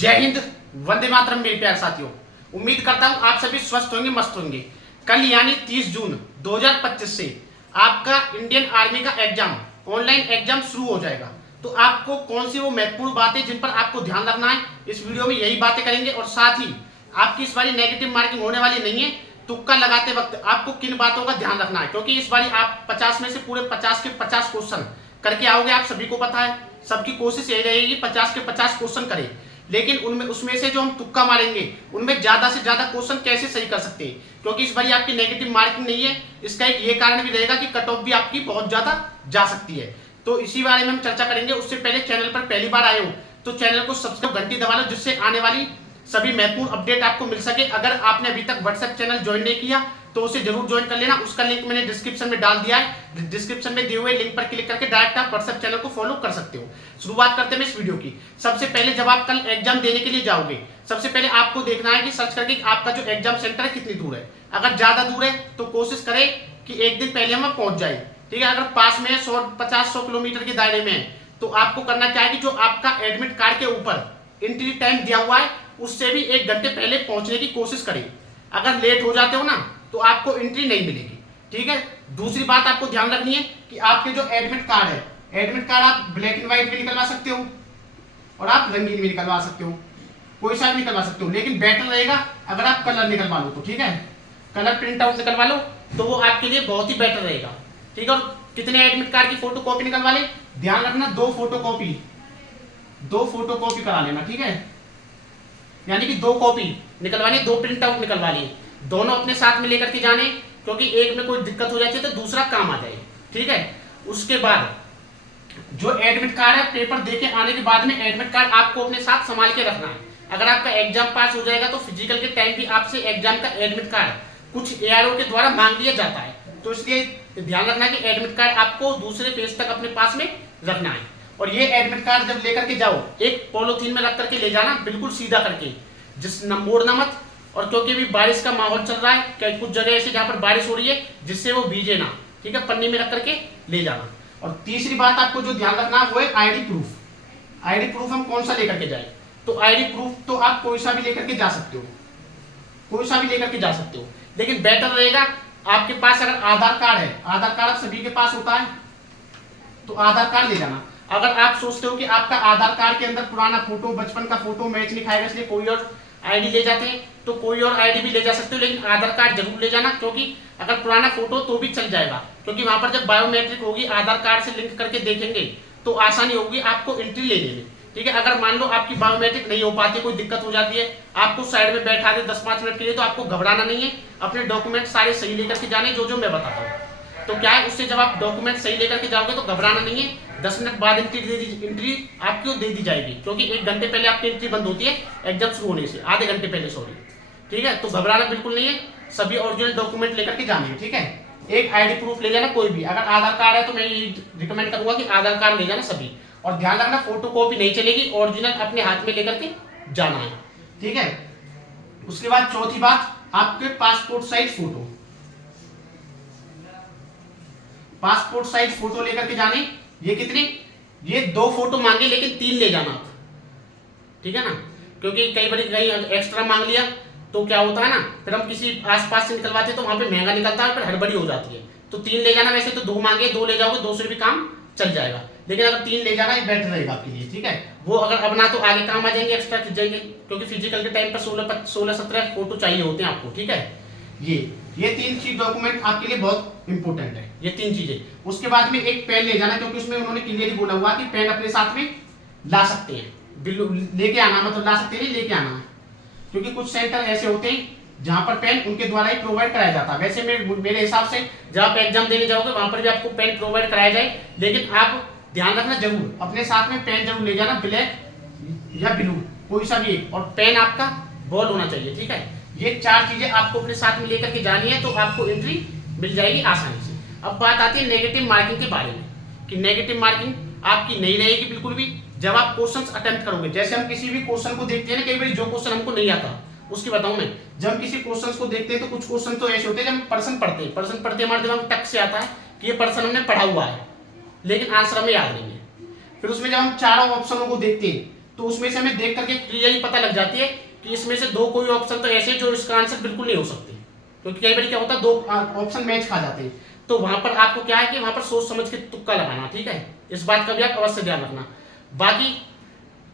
जय हिंद, वंदे मातरम मेरे प्यारे साथियों। उम्मीद करता हूं आप सभी स्वस्थ होंगे, मस्त होंगे। कल यानी 30 जून 2025 से आपका इंडियन आर्मी का एग्जाम, ऑनलाइन एग्जाम शुरू हो जाएगा। तो आपको कौन सी वो महत्वपूर्ण बातें जिन पर आपको ध्यान रखना है, इस वीडियो में यही बातें करेंगे। और साथ ही आपकी इस बारी नेगेटिव मार्किंग होने वाली नहीं है। तुक्का लगाते वक्त आपको किन बातों का ध्यान रखना है, क्योंकि इस बारी आप 50 में से पूरे 50 के 50 क्वेश्चन करके आओगे। आप सभी को पता है, सबकी कोशिश यही रहेगी 50 के 50 क्वेश्चन करें। लेकिन उनमें उसमें से जो हम तुक्का मारेंगे उनमें ज्यादा से ज्यादा क्वेश्चन कैसे सही कर सकते हैं, क्योंकि इस बार आपकी नेगेटिव मार्किंग नहीं है। इसका एक ये कारण भी रहेगा कि कट ऑफ भी आपकी बहुत ज्यादा जा सकती है। तो इसी बारे में हम चर्चा करेंगे। उससे पहले चैनल पर पहली बार आए हो तो चैनल को सब्सक्राइब, घंटी दबा लो, जिससे आने वाली सभी महत्वपूर्ण अपडेट आपको मिल सके। अगर आपने अभी तक व्हाट्सएप चैनल ज्वाइन नहीं किया तो उसे जरूर ज्वाइन कर लेना। उसका लिंक मैंने डिस्क्रिप्शन में डाल दिया है। डिस्क्रिप्शन में दिए हुए लिंक पर क्लिक करके डायरेक्ट आप व्हाट्सएप चैनल को फॉलो कर सकते हो। शुरुआत करते हैं इस वीडियो की। सबसे पहले जब आप कल एग्जाम देने के लिए जाओगे, सबसे पहले आपको देखना है कि सर्च करके आपका जो एग्जाम सेंटर है कितनी दूर है। अगर ज्यादा दूर है तो कोशिश करें कि एक दिन पहले हम पहुंच जाए, ठीक है। अगर पास में 150-100 किलोमीटर के दायरे में है तो आपको करना क्या है कि जो आपका एडमिट कार्ड के ऊपर एंट्री टाइम दिया हुआ है उससे भी 1 घंटे पहले पहुंचने की कोशिश करें। अगर लेट हो जाते हो ना तो आपको एंट्री नहीं मिलेगी, ठीक है। दूसरी बात आपको ध्यान रखनी है कि आपके जो एडमिट कार्ड है, एडमिट कार्ड आप ब्लैक एंड व्हाइट भी निकलवा सकते हो और आप रंगीन भी निकलवा सकते हो, कोई सा भी निकलवा सकते हो। लेकिन बेटर रहेगा अगर आप कलर निकलवा लो तो, ठीक है। कलर प्रिंट आउट निकलवा लो तो वो आपके लिए बहुत ही बेटर रहेगा, ठीक है। और कितने एडमिट कार्ड की फोटो कॉपी निकलवा ले, ध्यान रखना 2 फोटो कॉपी करा लेना, ठीक है। यानी कि 2 कॉपी निकलवानी, 2 प्रिंट आउट निकलवा लिए, दोनों अपने साथ में लेकर के जाने, क्योंकि एक में कोई दिक्कत हो जाती है तो दूसरा काम आ जाए, ठीक है। उसके बाद जो एडमिट कार्ड है, पेपर देके आने के बाद में एडमिट कार्ड आपको अपने साथ संभाल के रखना है। अगर आपका एग्जाम पास हो जाएगा तो फिजिकल के टाइम भी आपसे एग्जाम का एडमिट कार्ड कुछ एआरओ के द्वारा मांग लिया जाता है। तो इसलिए ध्यान रखना है कि एडमिट कार्ड आपको दूसरे पेज तक अपने पास में रखना है। और ये एडमिट कार्ड जब लेकर के जाओ, एक पॉलिथीन में रख करके ले जाना, बिल्कुल सीधा करके, जिस मोड़ना मत। और क्योंकि अभी बारिश का माहौल चल रहा है, क्या कुछ जगह ऐसे जहां पर बारिश हो रही है जिससे वो भीगे ना, ठीक है। पन्नी में रख करके ले जाना। और तीसरी बात आपको जो ध्यान रखना है वो है आईडी प्रूफ। आईडी प्रूफ हम कौन सा लेकर के जाए, तो आईडी प्रूफ तो आप कोई सा भी लेकर के जा सकते हो, कोई सा भी लेकर के जा सकते हो। लेकिन बेटर रहेगा आपके पास अगर आधार कार्ड है, आधार कार्ड सभी के पास होता है, तो आधार कार्ड ले जाना। अगर आप सोचते हो कि आपका आधार कार्ड के अंदर पुराना फोटो, बचपन का फोटो मैच नहीं खाएगा, इसलिए कोई और आईडी ले जाते हैं, तो कोई और आईडी भी ले जा सकते हो। लेकिन आधार कार्ड जरूर ले जाना, क्योंकि अगर पुराना फोटो तो भी चल जाएगा, क्योंकि वहां पर जब बायोमेट्रिक होगी, आधार कार्ड से लिंक करके देखेंगे तो आसानी होगी आपको एंट्री लेने में, ठीक है। अगर मान लो आपकी बायोमेट्रिक नहीं हो पाती, कोई दिक्कत हो जाती है, आपको साइड में बैठा दे 10-5 मिनट के लिए, तो आपको घबराना नहीं है। अपने डॉक्यूमेंट सारे सही लेकर के जाने, जो मैं बताता हूँ। तो क्या है, उससे जब आप डॉक्यूमेंट सही लेकर के जाओगे तो घबराना नहीं है। 10 मिनट बाद एंट्री आपको दे दी जाएगी, क्योंकि 1 घंटे पहले आपकी एंट्री बंद होती है एग्जाम शुरू होने से, आधे घंटे पहले, सॉरी, ठीक है। तो घबराना बिल्कुल नहीं है, सभी ओरिजिनल डॉक्यूमेंट लेकर के जाने हैं, ठीक है। एक आईडी प्रूफ ले जाना कोई भी। अगर आधार कार्ड है तो मैं ये रिकमेंड करूंगा कि आधार कार्ड ले जाना सभी। और ध्यान रखना फोटो कॉपी नहीं चलेगी, ओरिजिनल अपने हाथ में लेकर के जाना है, ठीक है। उसके बाद चौथी बात, आपके passport size photo, passport size photo लेकर के जाने। ये कितने, ये 2 फोटो मांगे, लेकिन 3 ले जाना, ठीक है ना। क्योंकि कई बार कहीं एक्स्ट्रा मांग लिया तो क्या होता है ना, फिर हम किसी आसपास से निकलवाते तो वहां पे महंगा निकलता है, फिर हड़बड़ी हो जाती है। तो 3 ले जाना। वैसे तो 2 मांगे, 2 ले जाओगे, 2 से भी काम चल जाएगा, लेकिन अगर 3 ले जाना ये बेटर रहेगा आपके लिए, ठीक है। वो अगर अब ना तो आगे काम आ जाएंगे, एक्स्ट्रा खिंच जाएंगे, क्योंकि फिजिकल के टाइम पर 16-17 फोटो चाहिए होते हैं आपको, ठीक है। ये 3 चीज डॉक्यूमेंट आपके लिए बहुत इंपॉर्टेंट है, ये 3 चीजें। उसके बाद में एक पेन ले जाना, क्योंकि उसमें उन्होंने क्लियरली बोला हुआ कि पेन अपने साथ में ला सकते हैं, लेके आना, मतलब ला सकते हैं, लेके आना है। क्योंकि कुछ सेंटर ऐसे होते हैं जहां पर पेन उनके द्वारा ही प्रोवाइड कराया जाता है। वैसे मेरे हिसाब से जब आप एग्जाम देने जाओगे वहां पर भी आपको पेन प्रोवाइड कराया जाए, लेकिन आप ध्यान रखना जरूर अपने साथ में पेन जरूर ले जाना, ब्लैक या ब्लू कोई सा भी। और पेन आपका बॉल होना चाहिए, ठीक है। ये 4 चीजें आपको अपने साथ में लेकर के जानी है, तो आपको एंट्री मिल जाएगी आसानी से। अब बात आती है नेगेटिव मार्किंग के बारे में, कि नेगेटिव मार्किंग आपकी नहीं रहेगी बिल्कुल भी जब आप क्वेश्चंस अटेम्प्ट करोगे। जैसे हम किसी भी क्वेश्चन को देखते हैं ना, कई बार जो क्वेश्चन हमको नहीं आता उसकी बताऊं मैं। जब हम किसी क्वेश्चन को देखते हैं तो कुछ क्वेश्चन तो ऐसे होते हैं, जब हम पर्सन पढ़ते हमारे दिमाग में टक से आता है कि ये पर्सन हमने पढ़ा हुआ है, लेकिन आंसर हमें याद नहीं है। फिर उसमें जब हम चारों ऑप्शनों को देखते हैं तो उसमें से हमें देख करके क्लियरली पता लग जाती है कि इसमें से दो कोई ऑप्शन तो ऐसे जो इसका आंसर बिल्कुल नहीं हो सकते, क्योंकि कई बार क्या होता है दो ऑप्शन मैच खा जाते हैं। तो वहां पर आपको क्या है कि वहां पर सोच समझ के तुक्का लगाना, ठीक है, इस बात का भी आप अवश्य ध्यान रखना। बाकी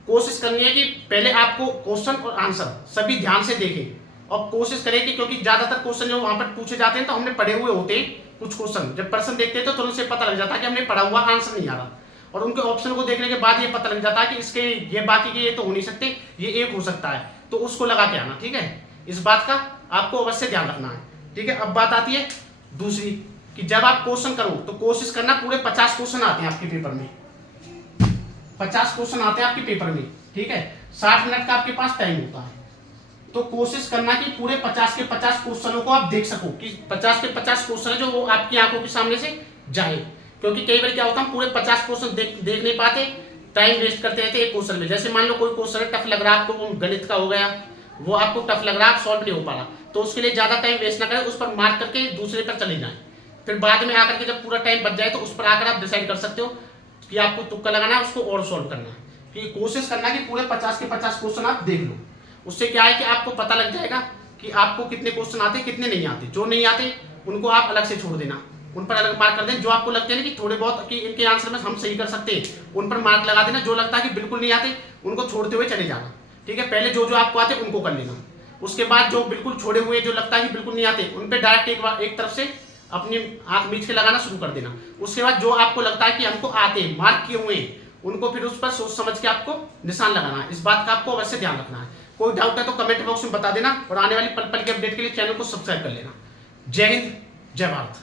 कोशिश करनी है कि पहले आपको क्वेश्चन और आंसर सभी ध्यान से देखें और कोशिश करें कि, क्योंकि ज्यादातर क्वेश्चन जो वहां पर पूछे जाते हैं तो हमने पढ़े हुए होते हैं कुछ क्वेश्चन, जब प्रश्न देखते हैं तो तुरंत से पता लग जाता है कि हमने पढ़ा हुआ आंसर नहीं आ रहा, और उनके ऑप्शन को देखने के बाद ये पता लग जाता है कि इसके ये बाकी के ये तो हो नहीं सकते, ये एक हो सकता है, तो उसको लगा के आना, ठीक है, इस बात का आपको अवश्य ध्यान रखना है, ठीक है। अब बात आती है दूसरी कि जब आप क्वेश्चन करो तो कोशिश करना पूरे 50 क्वेश्चन आते हैं आपके पेपर में, 50 क्वेश्चन आते हैं आपके पेपर में, ठीक है, 60 मिनट का आपके पास टाइम होता है, तो कोशिश करना कि पूरे 50 के 50 क्वेश्चनों को आप देख सको कि 50 के 50 क्वेश्चन है जो वो आपकी आंखों के सामने से जाए, क्योंकि कई बार क्या होता है हम पूरे 50 क्वेश्चन देख नहीं पाते, टाइम वेस्ट करते रहते एक क्वेश्चन में। जैसे मान लो कोई क्वेश्चन टफ लग रहा है आपको, गणित का हो गया, वो आपको टफ लग रहा है, आप सॉल्व नहीं हो पा रहा, तो उसके लिए ज्यादा टाइम वेस्ट ना करें, उस पर मार्क करके दूसरे पर चले जाएं, फिर बाद में आकर के जब पूरा टाइम बच जाए तो उस पर आकर आप डिसाइड कर सकते हो कि आपको तुक्का लगाना है, उसको और सॉल्व करना है। कि कोशिश करना कि पूरे 50 के 50 क्वेश्चन आप देख लो, उससे क्या है कि आपको पता लग जाएगा कि आपको कितने क्वेश्चन आते कितने नहीं आते, जो नहीं आते उनको आप अलग से छोड़ देना, उन पर अलग मार्क कर दें, जो आपको लगते हैं कि थोड़े बहुत कि इनके आंसर में हम सही कर सकते हैं उन पर मार्क लगा देना, जो लगता है कि बिल्कुल नहीं आते उनको छोड़ते हुए चले जाना, ठीक है। पहले जो जो आपको आते उनको कर लेना, उसके बाद जो बिल्कुल छोड़े हुए जो लगता है कि बिल्कुल नहीं आते उन पर डायरेक्ट एक तरफ से अपनी आंख मीच के लगाना शुरू कर देना। उसके बाद जो आपको लगता है कि हमको आते मार्क किए हुए उनको फिर उस पर सोच समझ के आपको निशान लगाना है, इस बात का आपको अवश्य ध्यान रखना है। कोई डाउट है तो कमेंट बॉक्स में बता देना और आने वाली पल पल के अपडेट के लिए चैनल को सब्सक्राइब कर लेना। जय हिंद, जय भारत।